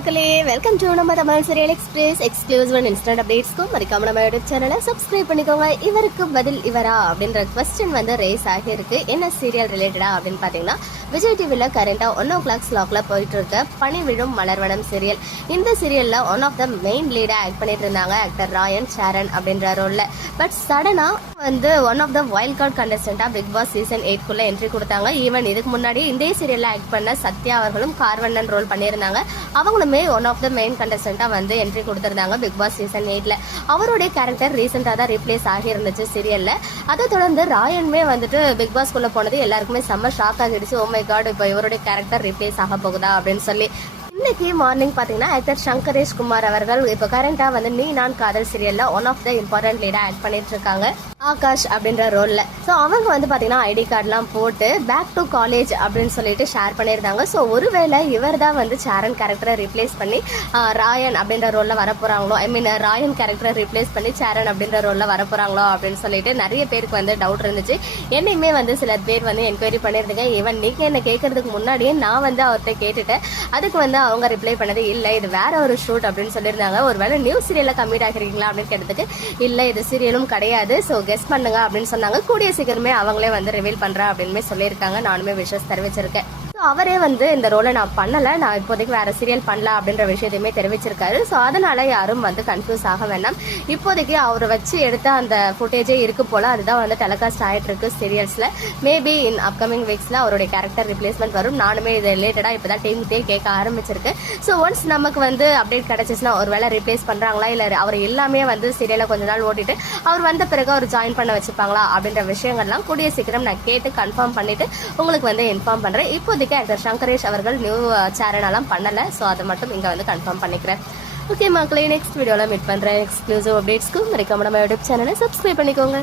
மக்களே welcome to நம்ம Tamil serial express exclusive and instant அப்டேட்ஸ்க்கும் மறக்காம நம்ம யூடியூப் சேனலை சப்ஸ்கிரைப் பண்ணிக்கோங்க. இவருக்கு பதில் இவரா அப்படின்ற கொஸ்டின் வந்து ரேஸ் ஆகியிருக்கு. என்ன சீரியல் ரிலேட்டடா அப்படின்னு பார்த்தீங்கன்னா விஜய் டிவியில் கரண்டாக ஒன் ஓ கிளாக் ஸ்லாக்ல போயிட்டு இருக்க பனி விழும் மலர்வனம் சீரியல் இந்த சீரியல்ல ஒன் ஆஃப் த மெயின் லீடா ஆக்ட் பண்ணிட்டு இருந்தாங்க ஆக்டர் ராயன் சேரன் அப்படின்ற ரோல்ல பட் சடனா வந்து one of the wild card கண்டஸ்டண்டா Bigg Boss season எயிட்குள்ள என்ட்ரி கொடுத்தாங்க. ஈவன் இதுக்கு முன்னாடி இந்த சீரியல்ல ஆக்ட் பண்ண சத்யா அவர்களும் கார்வண்ணன் ரோல் பண்ணியிருந்தாங்க. அவங்களுமே ஒன் ஆஃப் த மெயின் கண்டஸ்டண்டா வந்து என்ட்ரி கொடுத்திருந்தாங்க பிக் பாஸ் சீசன் எயிட்ல அவருடைய கேரக்டர் ரீசெண்டா தான் ரீப்ளேஸ் ஆகியிருந்துச்சு சீரியல்ல அதை தொடர்ந்து ராயனுமே வந்துட்டு பிக் பாஸ்குள்ள போனது எல்லாருக்குமே செம்ம ஷாக் ஆகிடுச்சு. ஓ மை காட் இப்போ இவருடைய கேரக்டர் ரீப்ளேஸ் ஆக போகுதா அப்படின்னு சொல்லி. இன்னைக்கு மார்னிங் பார்த்தீங்கன்னா ஆக்டர் சங்கரேஷ் குமார் அவர்கள் இப்போ கரண்டாக வந்து நீ நான் காதல் சீரியலில் ஒன் ஆஃப் த இம்பார்ட்டன்ட் லீடாக ஆக்ட் பண்ணிட்டு இருக்காங்க. ஆகாஷ் அப்படின்ற ரோலில் ஸோ அவங்க வந்து பார்த்தீங்கன்னா ஐடி கார்டெலாம் போட்டு பேக் டு காலேஜ் அப்படின்னு சொல்லிட்டு ஷேர் பண்ணியிருந்தாங்க. ஸோ ஒருவேளை இவர் தான் வந்து சேரன் கேரக்டரை ரீப்ளேஸ் பண்ணி ராயன் அப்படின்ற ரோலில் வரப்போகிறாங்களோ ஐ மீன் ராயன் கேரக்டரை ரீப்ளேஸ் பண்ணி சாரன் அப்படின்ற ரோலில் வரப்போகிறாங்களோ அப்படின்னு சொல்லிட்டு நிறைய பேருக்கு வந்து டவுட் இருந்துச்சு. என்னையுமே வந்து சில பேர் வந்து என்கொயரி பண்ணியிருந்தீங்க. ஈவன் நீங்கள் என்ன கேட்கறதுக்கு முன்னாடியே நான் வந்து அவர்கிட்ட கேட்டுட்டேன். அதுக்கு வந்து அவங்க ரிப்ளை பண்ணது இல்லை இது வேற ஒரு ஷூட் அப்படின்னு சொல்லியிருந்தாங்க. ஒருவேளை நியூஸ் சீரியலில் கம்மிட் ஆகிறீங்களா அப்படின்னு கேட்டதுக்கு இல்லை இது சீரியலும் கிடையாது. ஸோ கெஸ் பண்ணுங்க அப்படின்னு சொன்னாங்க. கூடிய சீக்கிரமே அவங்களே வந்து ரிவீல் பண்றேன் அப்படின்னு சொல்லியிருக்காங்க. நானுமே விஷஸ் தெரிவிச்சிருக்கேன். ஸோ அவரே வந்து இந்த ரோலை நான் பண்ணலை. நான் இப்போதைக்கு வேற சீரியல் பண்ணலாம் அப்படின்ற விஷயத்தையுமே தெரிவிச்சிருக்காரு. ஸோ அதனால யாரும் வந்து கன்ஃபியூஸ் ஆக வேண்டாம். இப்போதைக்கு அவரை வச்சு எடுத்த அந்த ஃபுட்டேஜே இருக்கு போல. அதுதான் வந்து டெலிகாஸ்ட் ஆகிட்டு இருக்கு சீரியல்ஸில் மேபி இன் அப்கமிங் வீக்ஸில் அவருடைய கேரக்டர் ரிப்ளேஸ்மெண்ட் வரும். நானுமே இது ரிலேட்டடாக இப்போ தான் டீம்கிட்டே கேட்க ஆரம்பிச்சிருக்கேன். ஸோ ஒன்ஸ் நமக்கு வந்து அப்டேட் கிடச்சிச்சுன்னா ஒரு வேளை ரிப்ளேஸ் பண்ணுறாங்களா இல்லை அவர் எல்லாமே வந்து சீரியலை கொஞ்ச நாள் ஓட்டிட்டு அவர் வந்த பிறகு அவர் ஜாயின் பண்ண வச்சுப்பாங்களா அப்படின்ற விஷயங்கள்லாம் கூடிய சீக்கிரம் நான் கேட்டு கன்ஃபார்ம் பண்ணிட்டு உங்களுக்கு வந்து இன்ஃபார்ம் பண்ணுறேன் இப்போதைக்கு ஆக்டர் சங்கரேஷ் அவர்கள் நியூ சேரனெல்லாம் uh, பண்ணல. ஸோ அதை மட்டும் இங்க வந்து கன்ஃபார்ம் பண்ணிக்கிறேன். ஓகே மக்களே நெக்ஸ்ட் வீடியோல மீட் பண்ணுறேன் எக்ஸ்க்ளூசிவ் அப்டேட்ஸ்க்கு மறைக்காம நம்ம யூடியூப் சேனலை சப்ஸ்கிரைப் பண்ணிக்கோங்க.